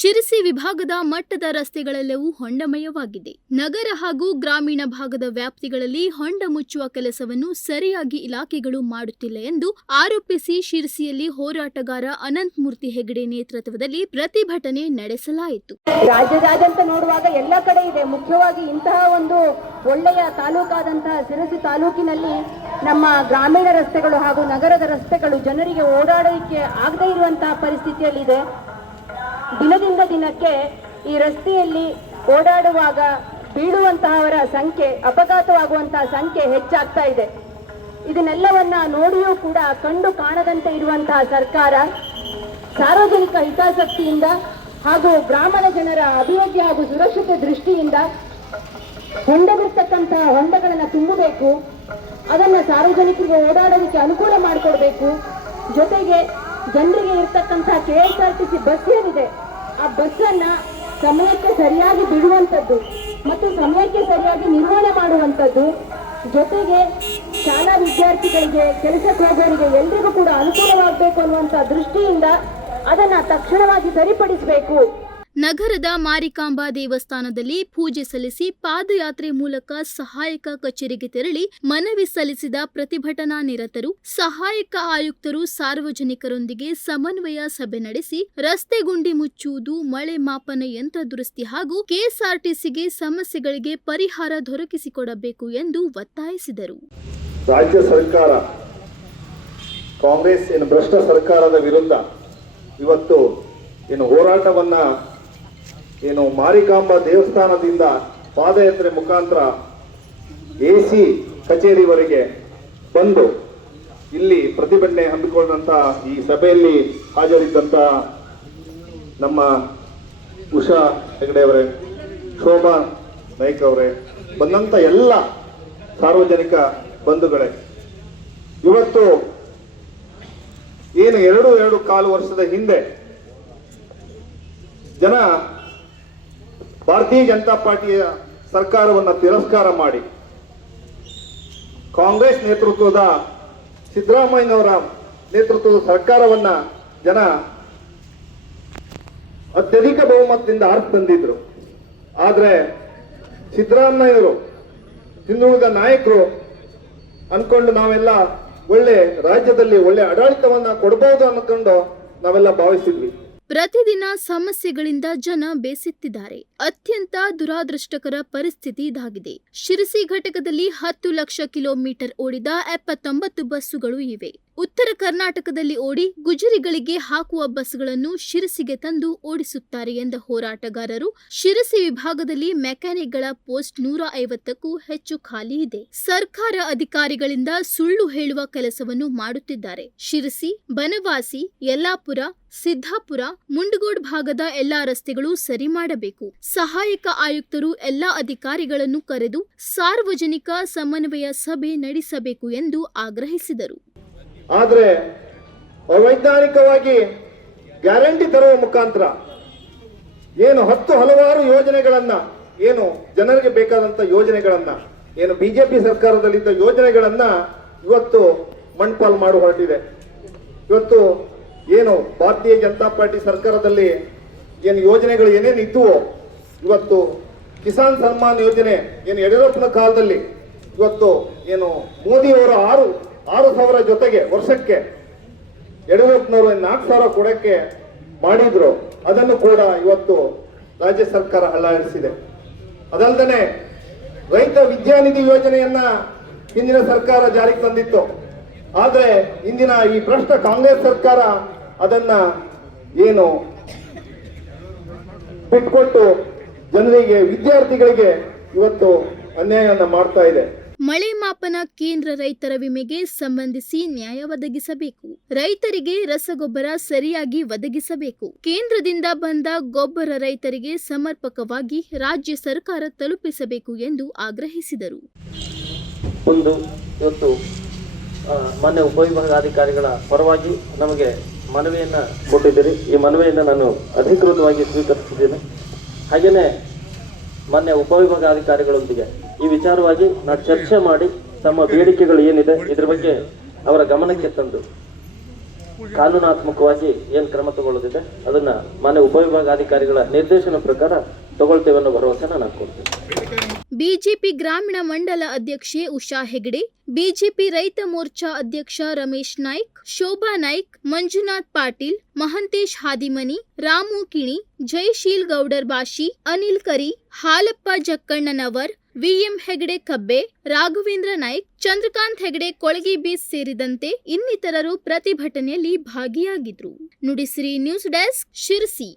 ಶಿರಸಿ ವಿಭಾಗದ ಮಟ್ಟದ ರಸ್ತೆಗಳೆಲ್ಲವೂ ಹೊಂಡಮಯವಾಗಿದೆ. ನಗರ ಹಾಗೂ ಗ್ರಾಮೀಣ ಭಾಗದ ವ್ಯಾಪ್ತಿಗಳಲ್ಲಿ ಹೊಂಡ ಮುಚ್ಚುವ ಕೆಲಸವನ್ನು ಸರಿಯಾಗಿ ಇಲಾಖೆಗಳು ಮಾಡುತ್ತಿಲ್ಲ ಎಂದು ಆರೋಪಿಸಿ ಶಿರಸಿಯಲ್ಲಿ ಹೋರಾಟಗಾರ ಅನಂತಮೂರ್ತಿ ಹೆಗಡೆ ನೇತೃತ್ವದಲ್ಲಿ ಪ್ರತಿಭಟನೆ ನಡೆಸಲಾಯಿತು. ರಾಜ್ಯದಾದ್ಯಂತ ನೋಡುವಾಗ ಎಲ್ಲ ಕಡೆ ಇದೆ. ಮುಖ್ಯವಾಗಿ ಇಂತಹ ಒಂದು ಒಳ್ಳೆಯ ತಾಲೂಕಾದಂತಹ ಶಿರಸಿ ತಾಲೂಕಿನಲ್ಲಿ ನಮ್ಮ ಗ್ರಾಮೀಣ ರಸ್ತೆಗಳು ಹಾಗೂ ನಗರದ ರಸ್ತೆಗಳು ಜನರಿಗೆ ಓಡಾಡಲಿಕ್ಕೆ ಆಗದೇ ಇರುವಂತಹ ಪರಿಸ್ಥಿತಿಯಲ್ಲಿದೆ. ದಿನದಿಂದ ದಿನಕ್ಕೆ ಈ ರಸ್ತೆಯಲ್ಲಿ ಓಡಾಡುವಾಗ ಬೀಳುವಂತಹವರ ಸಂಖ್ಯೆ, ಅಪಘಾತವಾಗುವಂತಹ ಸಂಖ್ಯೆ ಹೆಚ್ಚಾಗ್ತಾ ಇದೆ. ಇದನ್ನೆಲ್ಲವನ್ನ ನೋಡಿಯೂ ಕೂಡ ಕಂಡು ಕಾಣದಂತೆ ಇರುವಂತಹ ಸರ್ಕಾರ ಸಾರ್ವಜನಿಕ ಹಿತಾಸಕ್ತಿಯಿಂದ ಹಾಗೂ ಗ್ರಾಮದ ಜನರ ಅಭಿವೃದ್ಧಿ ಹಾಗೂ ಸುರಕ್ಷತೆ ದೃಷ್ಟಿಯಿಂದ ಹೊಂಡವಿರ್ತಕ್ಕಂತಹ ಹೊಂಡಗಳನ್ನು ತುಂಬಬೇಕು. ಅದನ್ನ ಸಾರ್ವಜನಿಕರಿಗೆ ಓಡಾಡಲಿಕ್ಕೆ ಅನುಕೂಲ ಮಾಡಿಕೊಡ್ಬೇಕು. ಜೊತೆಗೆ ಜನರಿಗೆ ಇರ್ತಕ್ಕಂತಹ K S R T C bus ಏನಿದೆ ಆ ಬಸ್ಸನ್ನ ಸಮಯಕ್ಕೆ ಸರಿಯಾಗಿ ಬಿಡುವಂಥದ್ದು ಮತ್ತು ಸಮಯಕ್ಕೆ ಸರಿಯಾಗಿ ನಿರ್ವಹಣೆ ಮಾಡುವಂಥದ್ದು ಜೊತೆಗೆ ಶಾಲಾ ವಿದ್ಯಾರ್ಥಿಗಳಿಗೆ, ಕೆಲಸಕ್ಕೆ ಹೋಗೋರಿಗೆ ಎಲ್ರಿಗೂ ಕೂಡ ಅನುಕೂಲವಾಗಬೇಕು ಅನ್ನುವಂಥ ದೃಷ್ಟಿಯಿಂದ ಅದನ್ನ ತಕ್ಷಣವಾಗಿ ಸರಿಪಡಿಸಬೇಕು. ನಗರದ ಮಾರಿಕಾಂಬಾ ದೇವಸ್ಥಾನದಲ್ಲಿ ಪೂಜೆ ಸಲ್ಲಿಸಿ ಪಾದಯಾತ್ರೆ ಮೂಲಕ ಸಹಾಯಕ ಕಚೇರಿಗೆ ತೆರಳಿ ಮನವಿ ಸಲ್ಲಿಸಿದ ಪ್ರತಿಭಟನಾ ನಿರತರು, ಸಹಾಯಕ ಆಯುಕ್ತರು, ಸಾರ್ವಜನಿಕರೊಂದಿಗೆ ಸಮನ್ವಯ ಸಭೆ ನಡೆಸಿ ರಸ್ತೆ ಗುಂಡಿ ಮುಚ್ಚುವುದು, ಮಳೆ ಮಾಪನ ಯಂತ್ರ ದುರಸ್ತಿ ಹಾಗೂ ಕೆಎಸ್ಆರ್ಟಿಸಿಗೆ ಸಮಸ್ಯೆಗಳಿಗೆ ಪರಿಹಾರ ದೊರಕಿಸಿಕೊಡಬೇಕು ಎಂದು ಒತ್ತಾಯಿಸಿದರು. ರಾಜ್ಯ ಸರ್ಕಾರ, ಕಾಂಗ್ರೆಸ್ ಭ್ರಷ್ಟ ಸರ್ಕಾರದ ವಿರುದ್ಧ ಇವತ್ತು ಏನು ಹೋರಾಟವನ್ನ ಏನು ಮಾರಿಕಾಂಬ ದೇವಸ್ಥಾನದಿಂದ ಪಾದಯಾತ್ರೆ ಮುಖಾಂತರ ಎ ಸಿ ಕಚೇರಿವರೆಗೆ ಬಂದು ಇಲ್ಲಿ ಪ್ರತಿಭಟನೆ ಹಮ್ಮಿಕೊಂಡಂತಹ ಈ ಸಭೆಯಲ್ಲಿ ಹಾಜರಿದ್ದಂತ ನಮ್ಮ ಉಷಾ ಹೆಗಡೆ ಅವರೇ, ಶೋಭಾ ನಾಯ್ಕ ಅವರೇ, ಬಂದಂತ ಎಲ್ಲ ಸಾರ್ವಜನಿಕ ಬಂಧುಗಳೇ. ಇವತ್ತು ಏನು ಎರಡು ಎರಡು ಕಾಲು ವರ್ಷದ ಹಿಂದೆ ಜನ ಭಾರತೀಯ ಜನತಾ ಪಾರ್ಟಿಯ ಸರ್ಕಾರವನ್ನು ತಿರಸ್ಕಾರ ಮಾಡಿ ಕಾಂಗ್ರೆಸ್ ನೇತೃತ್ವದ ಸಿದ್ದರಾಮಯ್ಯನವರ ನೇತೃತ್ವದ ಸರ್ಕಾರವನ್ನ ಜನ ಅತ್ಯಧಿಕ ಬಹುಮತದಿಂದ ಆರ್ಸ್ ತಂದಿದ್ರು. ಆದರೆ ಸಿದ್ದರಾಮಯ್ಯವರು ಹಿಂದುಳಿದ ನಾಯಕರು ಅನ್ಕೊಂಡು ನಾವೆಲ್ಲ ಒಳ್ಳೆ ರಾಜ್ಯದಲ್ಲಿ ಒಳ್ಳೆ ಆಡಳಿತವನ್ನ ಕೊಡಬಹುದು ಅನ್ಕೊಂಡು ನಾವೆಲ್ಲ ಭಾವಿಸಿದ್ವಿ. ಪ್ರತಿದಿನ ಸಮಸ್ಯೆಗಳಿಂದ ಜನ ಬೇಸತ್ತಿದ್ದಾರೆ. ಅತ್ಯಂತ ದುರಾದೃಷ್ಟಕರ ಪರಿಸ್ಥಿತಿ ಇದಾಗಿದೆ. ಶಿರಸಿ ಘಟಕದಲ್ಲಿ ಹತ್ತು ಲಕ್ಷ ಕಿಲೋಮೀಟರ್ ಓಡಿದ ಎಪ್ಪತ್ತೊಂಬತ್ತು ಬಸ್ಸುಗಳು ಇವೆ. ಉತ್ತರ ಕರ್ನಾಟಕದಲ್ಲಿ ಓಡಿ ಗುಜರಿಗಳಿಗೆ ಹಾಕುವ ಬಸ್ಗಳನ್ನು ಶಿರಸಿಗೆ ತಂದು ಓಡಿಸುತ್ತಾರೆ ಎಂದ ಹೋರಾಟಗಾರರು. ಶಿರಸಿ ವಿಭಾಗದಲ್ಲಿ ಮೆಕ್ಯಾನಿಕ್ಗಳ ಪೋಸ್ಟ್ ನೂರ ಐವತ್ತಕ್ಕೂ ಹೆಚ್ಚು ಖಾಲಿ ಇದೆ. ಸರ್ಕಾರ ಅಧಿಕಾರಿಗಳಿಂದ ಸುಳ್ಳು ಹೇಳುವ ಕೆಲಸವನ್ನು ಮಾಡುತ್ತಿದ್ದಾರೆ. ಶಿರಸಿ, ಬನವಾಸಿ, ಯಲ್ಲಾಪುರ, ಸಿದ್ದಾಪುರ, ಮುಂಡಗೋಡ್ ಭಾಗದ ಎಲ್ಲಾ ರಸ್ತೆಗಳು ಸರಿ ಮಾಡಬೇಕು. ಸಹಾಯಕ ಆಯುಕ್ತರು ಎಲ್ಲಾ ಅಧಿಕಾರಿಗಳನ್ನು ಕರೆದು ಸಾರ್ವಜನಿಕ ಸಮನ್ವಯ ಸಭೆ ನಡೆಸಬೇಕು ಎಂದು ಆಗ್ರಹಿಸಿದರು. ಆದ್ರೆ ಅವೈಜ್ಞಾನಿಕವಾಗಿ ಗ್ಯಾರಂಟಿ ತರುವ ಮುಖಾಂತರ ಏನು ಹತ್ತು ಹಲವಾರು ಯೋಜನೆಗಳನ್ನ, ಏನು ಜನರಿಗೆ ಬೇಕಾದಂತ ಯೋಜನೆಗಳನ್ನ, ಏನು ಬಿಜೆಪಿ ಸರ್ಕಾರದಲ್ಲಿದ್ದ ಯೋಜನೆಗಳನ್ನ ಇವತ್ತು ಮಣ್ಪಾಲ್ ಮಾಡು ಹೊರಟಿದೆ. ಇವತ್ತು ಏನು ಭಾರತೀಯ ಜನತಾ ಪಾರ್ಟಿ ಸರ್ಕಾರದಲ್ಲಿ ಏನು ಯೋಜನೆಗಳು ಏನೇನು ಇದ್ದುವೋ ಇವತ್ತು ಕಿಸಾನ್ ಸನ್ಮಾನ್ ಯೋಜನೆ, ಏನು ಯಡಿಯೂರಪ್ಪನ ಕಾಲದಲ್ಲಿ, ಇವತ್ತು ಏನು ಮೋದಿಯವರ ಆರು ಆರು ಸಾವಿರ ಜೊತೆಗೆ ವರ್ಷಕ್ಕೆ ಯಡಿಯೂರಪ್ಪನವರು ನಾಲ್ಕು ಸಾವಿರ ಕೊಡಕ್ಕೆ ಮಾಡಿದ್ರು. ಅದನ್ನು ಕೂಡ ಇವತ್ತು ರಾಜ್ಯ ಸರ್ಕಾರ ಅಲ್ಲಾಡಿಸಿದೆ ಅದಲ್ಲದೆ ರೈತ ವಿದ್ಯಾನಿಧಿ ಯೋಜನೆಯನ್ನ ಹಿಂದಿನ ಸರ್ಕಾರ ಜಾರಿಗೆ ತಂದಿತ್ತು. ಆದ್ರೆ ಇಂದಿನ ಈ ಭ್ರಷ್ಟ ಕಾಂಗ್ರೆಸ್ ಸರ್ಕಾರ ಅದನ್ನ ಏನು ಬಿಟ್ಕೊಟ್ಟು ಜನರಿಗೆ, ವಿದ್ಯಾರ್ಥಿಗಳಿಗೆ ಇವತ್ತು ಅನ್ಯಾಯವನ್ನು ಮಾಡ್ತಾ ಇದೆ. ಮಳೆ ಮಾಪನ ಕೇಂದ್ರ ರೈತರ ವಿಮೆಗೆ ಸಂಬಂಧಿಸಿ ನ್ಯಾಯ ಒದಗಿಸಬೇಕು. ರೈತರಿಗೆ ರಸಗೊಬ್ಬರ ಸರಿಯಾಗಿ ಒದಗಿಸಬೇಕು. ಕೇಂದ್ರದಿಂದ ಬಂದ ಗೊಬ್ಬರ ರೈತರಿಗೆ ಸಮರ್ಪಕವಾಗಿ ರಾಜ್ಯ ಸರ್ಕಾರ ತಲುಪಿಸಬೇಕು ಎಂದು ಆಗ್ರಹಿಸಿದರು. ಒಂದು ಇವತ್ತು ಆ, ಮಾನ್ಯ ಉಪವಿಭಾಗಾಧಿಕಾರಿಗಳ ಪರವಾಗಿ ನಮಗೆ ಮನವಿಯನ್ನು ಕೊಟ್ಟಿದ್ದೀರಿ. ಈ ಮನವಿಯನ್ನು ನಾನು ಅಧಿಕೃತವಾಗಿ ಸ್ವೀಕರಿಸಿದ್ದೇನೆ. ಹಾಗೆಯೇ ಮಾನ್ಯ ಉಪವಿಭಾಗಾಧಿಕಾರಿಗಳೊಂದಿಗೆ ಈ ವಿಚಾರವಾಗಿ ನಾವು ಚರ್ಚೆ ಮಾಡಿ ತಮ್ಮ ಬೇಡಿಕೆಗಳು ಏನಿದೆ ಇದ್ರ ಬಗ್ಗೆ ಅವರ ಗಮನಕ್ಕೆ ತಂದು ಕಾನೂನಾತ್ಮಕವಾಗಿ ಏನು ಕ್ರಮ ತಗೊಳ್ಳೋದಿದೆ, ಅದನ್ನ ಮಾನ್ಯ ಉಪವಿಭಾಗಾಧಿಕಾರಿಗಳ ನಿರ್ದೇಶನ ಪ್ರಕಾರ ತಗೊಳ್ತೇವೆ ಅನ್ನೋ ಭರವಸೆನ ನಾನು ಬಿಜೆಪಿ ಗ್ರಾಮೀಣ ಮಂಡಲ ಅಧ್ಯಕ್ಷೆ ಉಷಾ ಹೆಗಡೆ, ಬಿಜೆಪಿ ರೈತ ಮೋರ್ಚಾ ಅಧ್ಯಕ್ಷ ರಮೇಶ್ ನಾಯ್ಕ್, ಶೋಭಾ ನಾಯ್ಕ್, ಮಂಜುನಾಥ್ ಪಾಟೀಲ್, ಮಹಂತೇಶ್ ಹಾದಿಮನಿ, ರಾಮು ಕಿಣಿ ಜಯಶೀಲ್ ಗೌಡರ್ ಬಾಶಿ ಅನಿಲ್ ಕರಿ, ಹಾಲಪ್ಪ ಜಕ್ಕಣ್ಣನವರ್, ವಿಎಂ ಹೆಗಡೆ ಕಬ್ಬೆ, ರಾಘವೇಂದ್ರ ನಾಯ್ಕ್, ಚಂದ್ರಕಾಂತ್ ಹೆಗಡೆ ಕೊಳಗಿ ಬೀಸ್ ಸೇರಿದಂತೆ ಇನ್ನಿತರರು ಪ್ರತಿಭಟನೆಯಲ್ಲಿ ಭಾಗಿಯಾಗಿದ್ರು. Nudisiri news desk Sirsi.